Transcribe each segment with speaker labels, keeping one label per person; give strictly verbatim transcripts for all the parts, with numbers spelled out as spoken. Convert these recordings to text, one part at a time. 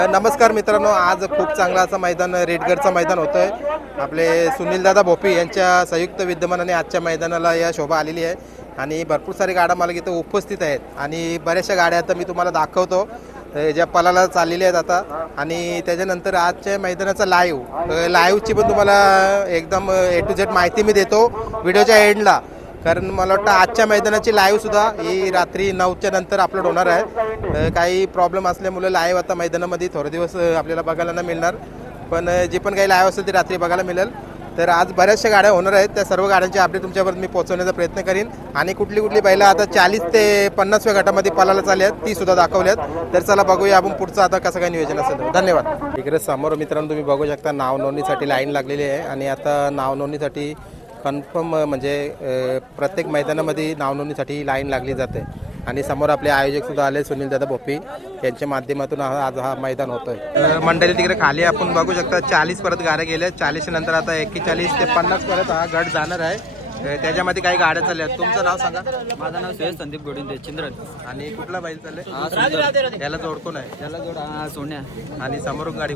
Speaker 1: नमस्कार मित्रांनो, आज खूप चांगला असं मैदान रेडगरचं मैदान होतंय. आपले सुनीलदादा भोपी यांच्या संयुक्त विद्यमानाने आजच्या मैदानाला या शोभा आलेली आहे आणि भरपूर सारी गाड्या मालक इथं उपस्थित आहेत आणि बऱ्याचशा गाड्या आता मी तुम्हाला दाखवतो ज्या पलाला चाललेल्या आहेत आता. आणि त्याच्यानंतर आजच्या मैदानाचा लाईव्ह लाईव्हची पण तुम्हाला एकदम ए टू झेड माहिती मी देतो व्हिडिओच्या एंडला, कारण मला वाटतं आजच्या मैदानाची लाईव्हसुद्धा ही रात्री नऊच्या नंतर अपलोड होणार आहे. काही प्रॉब्लेम असल्यामुळे लाईव्ह आता मैदानामध्ये थोडे दिवस आपल्याला बघायला नाही मिळणार, पण जी पण काही लाईव्ह असेल ती रात्री बघायला मिळेल. तर आज बऱ्याचशा गाड्या होणार आहेत, त्या सर्व गाड्यांची अपडेट तुमच्यापर्यंत मी पोहोचवण्याचा प्रयत्न करीन. आणि कुठली कुठली बैला आता चाळीस ते पन्नासव्या गटामध्ये पलाला चालली आहेत ती सुद्धा दाखवल्यात. तर चला बघूया आपण पुढचं आता कसं काय नियोजन असेल. धन्यवाद. इकडे समोर मित्रांनो तुम्ही बघू शकता नाव नोंदणीसाठी लाईन लागलेली आहे आणि आता नाव नोंदणीसाठी कन्फर्म म्हणजे प्रत्येक मैदानामध्ये नावनोंदणीसाठी लाईन लागली जाते. आणि समोर आपले आयोजकसुद्धा आले सुनीलदादा भोपी यांच्या माध्यमातून आज हा मैदान होतोय. मंडळी तिकडे खाली आपण बघू शकता चाळीस परत गाड्या गेल्या, चाळीस नंतर आता एक्केचाळीस ते पन्नास परत हा गट जाणार आहे. त्याच्यामध्ये काही गाड्या चालल्या. तुमचं नाव सांगा.
Speaker 2: माझं नाव सुरेश संदीप गोडिंदे चिंद्रन.
Speaker 1: आणि कुठला बैल चालले? याला जोड कोण आहे?
Speaker 2: त्याला जोड हा सोन्या.
Speaker 1: आणि समोरून गाडी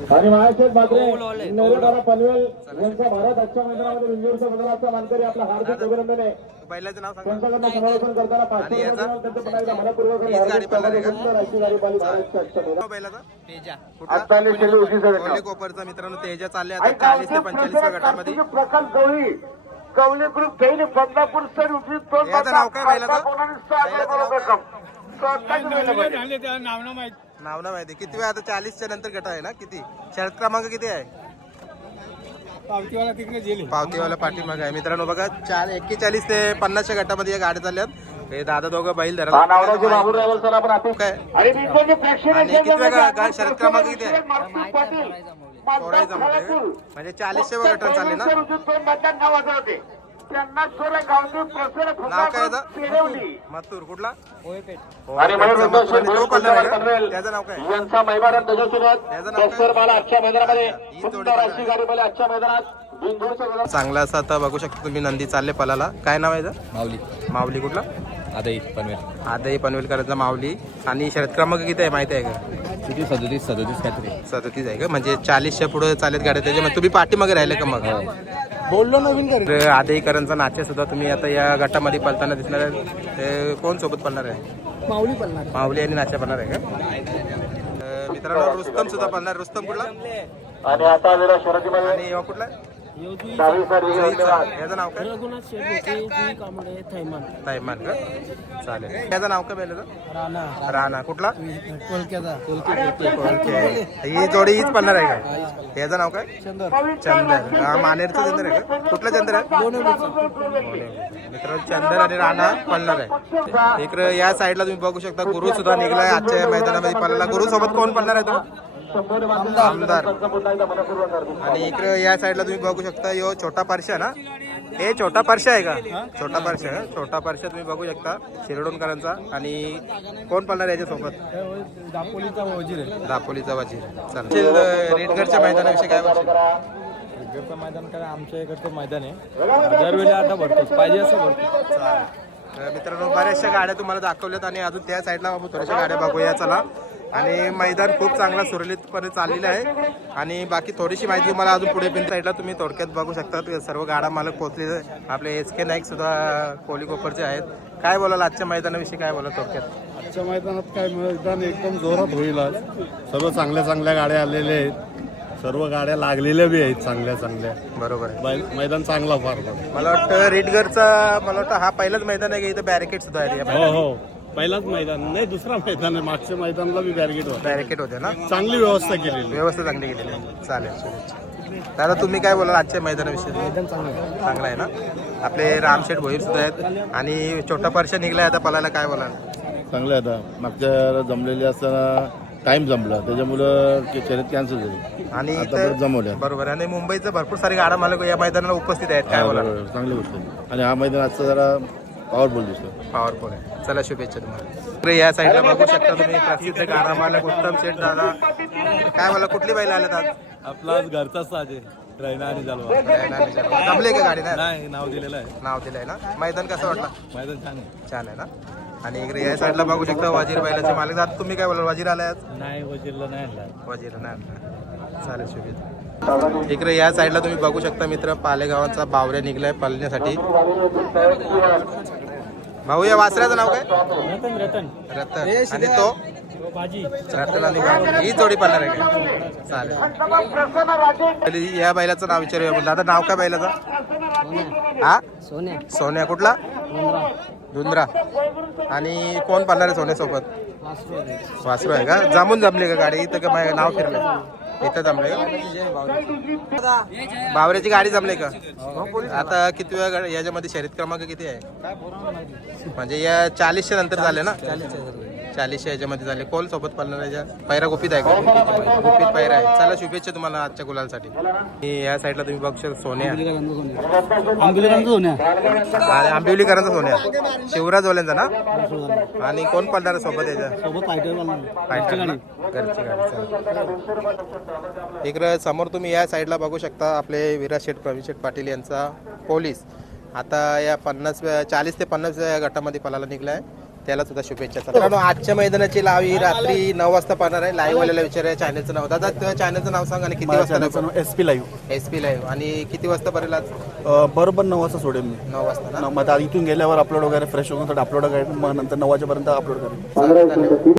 Speaker 1: बैलाचं नाव सांगा. आणि याचा गाडी बैलाचा तेजा कुठला? कोपरचा मित्रांनो तेजा चालले आता चाळीस ते पंचेचाळीस गटामध्ये.
Speaker 3: कवले ग्रुप जैन बदलापूर सर उठली
Speaker 1: याचं नाव काय बैलाचं? नाव ना माहिती. किती वेळ आता चाळीसच्या नंतर गट आहे ना? किती शर्ट क्रमांक किती आहे?
Speaker 4: पावतीवाला तिकडे गेले.
Speaker 1: पावतीवाला पाठीमाग आहे मित्रांनो. बघा चार एक्केचाळीस ते पन्नासच्या गटामध्ये या गाड्या चालल्यात. हे दादा दोघं बैल धरा काय आणि किती वेळा शर्ट क्रमांक किती आहे? थोडाही जमते म्हणजे चाळीसच्या गटात चालले ना. नाव काय मथुर कुठला? त्याचं नाव काय? चांगला असं आता बघू शकता तुम्ही नंदी चालले पलाला. काय नाव आहे?
Speaker 2: माऊली.
Speaker 1: माऊली कुठला?
Speaker 2: आदई पनवेल.
Speaker 1: आदई पनवेलकरांचा माऊली. आणि शरद क्रमांक किती आहे माहिती आहे का?
Speaker 2: किती? सदोतीस सदोतीस काहीतरी
Speaker 1: सदतीस आहे का? म्हणजे चाळीसच्या पुढे चालत गाड्या. त्याच्यामध्ये तुम्ही पाठीमागे राहिले का? मग
Speaker 4: बोललो नवीन
Speaker 1: आदईकरांचा नाट्य सुद्धा तुम्ही आता या गटामध्ये पलताना दिसणार आहे. कोण सोबत पडणार आहे?
Speaker 4: माऊली पडणार.
Speaker 1: माऊली आणि नाट्य पडणार आहे का? मित्रांनो रुस्तम सुद्धा पडणार. रुस्तम कुठला?
Speaker 3: आणि आता शर्यतीमध्ये
Speaker 1: आणि कुठला? याचं नाव काय? थैमान का? चालेल. याचं नाव काय पहिलं? राणा कुठला? ही जोडी हीच पडणार आहे का? याचं नाव काय? चंदर. हा मानेरचं चंदर आहे का? कुठलं चंदर आहे? मित्रांनो चंदर आणि राणा पडणार आहे. इकडे या साईडला तुम्ही बघू शकता गुरु सुद्धा निघलाय आजच्या मैदानामध्ये पडला. गुरु सोबत कोण पडणार आहे तो? आमदार. आणि इकडे या साईडला तुम्ही बघू शकता यो छोटा पारशा ना. हे छोटा पारशा आहे का? छोटा पारशा. छोटा पारशा तुम्ही बघू शकता शिरडोणकरांचा. आणि कोण पडणार याच्यासोबत?
Speaker 4: दापोलीचा वजीर आहे.
Speaker 1: दापोलीचा वजीर. चालेल. रेडगरच्या मैदानाविषयी काय बोलशील?
Speaker 4: रेडगरचं मैदान काय आमच्या इकडचं मैदान आहे. दरवेळी आता भरतो पाहिजे असं भरतो.
Speaker 1: मित्रांनो बऱ्याचशा गाड्या तुम्हाला दाखवल्यात आणि अजून त्या साईडला आपण थोड्याशा गाड्या बघूया. चला. आणि मैदान खूप चांगला सुरळीतपणे चाललेलं आहे. आणि बाकी थोडीशी माहिती तुम्हाला अजून पुढे पिन साईडला तुम्ही थोडक्यात बघू शकता. सर्व गाडा मालक पोहोचले. आपले एस के नाईक सुद्धा कोहली कोपरचे आहेत. काय बोलाल आजच्या मैदानाविषयी? काय बोला थोडक्यात?
Speaker 4: आजच्या मैदानात काय मैदान एकदम जोरात होईल. आज सर्व चांगल्या चांगल्या गाड्या आलेल्या आहेत. सर्व गाड्या लागलेल्या बी आहेत चांगल्या चांगल्या.
Speaker 1: बरोबर आहे.
Speaker 4: मैदान चांगला फार.
Speaker 1: मला वाटतं रेडगरचा मला वाटतं हा पहिलाच मैदान आहे की इथं बॅरिकेड सुद्धा आहे.
Speaker 4: हो हो पहिलाच मैदान नाही, दुसरा मैदान आहे. मागच्या मैदानाला बी बॅरिकेड होतं.
Speaker 1: बॅरिकेड होते ना.
Speaker 4: चांगली व्यवस्था केलेली.
Speaker 1: व्यवस्था चांगली केलेली आहे. चालेल. शुभेच्छा. दादा तुम्ही काय बोलाल आजच्या मैदानाविषयी?
Speaker 4: मैदान चांगलं
Speaker 1: चांगला आहे ना. आपले रामशेठ भोईर सुद्धा आहेत आणि छोटा परशा निघलाय आता पलायला. काय बोलाल?
Speaker 5: चांगलं आहे. आता मागच्या जमलेले असताना टाइम जमला त्याच्यामुळं शर्यत कॅन्सल झाली
Speaker 1: आणि
Speaker 5: आता जमवल्या.
Speaker 1: बरोबर. आणि मुंबईचं भरपूर सारी गाडा मालक या मैदानाला उपस्थित आहेत. काय बोलाल?
Speaker 5: चांगली गोष्ट आहे. आणि हा मैदान आजचा जरा पॉवरफुल दिसतो.
Speaker 1: पॉवरफुल आहे. चला शुभेच्छा तुम्हाला. या साईडला बघू शकता तुम्ही प्रसिद्ध गाडा मालक उत्तम शेठ दादा. काय बोला कुठली बैल आले आज?
Speaker 4: आपला घरचा साज आहे. रैना आणि जलवा.
Speaker 1: जमले का गाडी?
Speaker 4: नाही नाव दिलेलं आहे.
Speaker 1: नाव दिलंय ना. मैदान कसं वाटलं?
Speaker 4: मैदान छान आहे.
Speaker 1: छान आहे ना. आणि इकडे या साईडला बघू शकता वजीर बैलाचे मालक. आता तुम्ही काय बोलाल, वजीर आलाय आज?
Speaker 4: नाही वजीरला नाही आणला.
Speaker 1: वजीर नाही आणला. चालेल, शुभेच्छा. इकडे या साईडला तुम्ही बघू शकता मित्र, पालेगावांचा बावऱ्या निघलाय पालण्यासाठी. भाऊ या वासऱ्याचं नाव काय?
Speaker 4: रतन रतन
Speaker 1: रतन. आणि तो
Speaker 4: बाजी
Speaker 1: रतन आणि बाबू ही जोडी पडणार आहे का? चालेल. पहिले या बैलाचं नाव विचारूया. बोलला आता नाव काय बैलाचं? हा
Speaker 2: सोन्या.
Speaker 1: सोन्या. कुठला? धुंद्रा. आणि कोण पाळणार आहे सोन्यासोबत? वासरू आहे का? जमून जमले का गाडी इथं? का माझ्या नाव फिरलं इथं जमले का? बावऱ्याची गाडी जमले का? आता किती वेळा गाडी याच्यामध्ये शर्यत क्रमांक किती आहे? म्हणजे या चाळीसच्या नंतर झाले ना? चाळीसच्या याच्यामध्ये झाले. कोण सोबत पाळणार याच्या? पैरा गुपित आहे का? गुपित पैरा आहे. चला, शुभेच्छा तुम्हाला आजच्या गुलालसाठी. आणि या साईडला तुम्ही बघू शकता सोन्या. आणि आंबिवलीकरांचा सोन्या. शिवराज वाल्यांचा ना? आणि कोण पाळणार सोबत याच्या? घरची गाडी. चला. इकडं समोर तुम्ही या साईडला बघू शकता आपले विराज शेठ प्रवीण शेठ पाटील यांचा पोलीस. आता या पन्नास चाळीस ते पन्नास गटामध्ये पळायला निघलाय. त्याला सुद्धा शुभेच्छा. मित्रांनो, आजच्या मैदानाची लाव ही रात्री नऊ वाजता पाहणार आहे. लाईव्ह वाल्याला विचारूया चॅनलचं नाव. दादा तुझ्या चॅनलचं नाव सांग आणि किती वाजता?
Speaker 6: S P live.
Speaker 1: S P live. आणि किती वाजता पर्यंत आज?
Speaker 6: बरोबर नऊ वाजता सोडेल मी.
Speaker 1: नऊ वाजता ना?
Speaker 6: मग आता इथून गेल्यावर अपलोड वगैरे फ्रेश होऊन अपलोड करेन, मग नंतर नऊ वाजेपर्यंत अपलोड करेन.
Speaker 1: चालेल, धन्यवाद.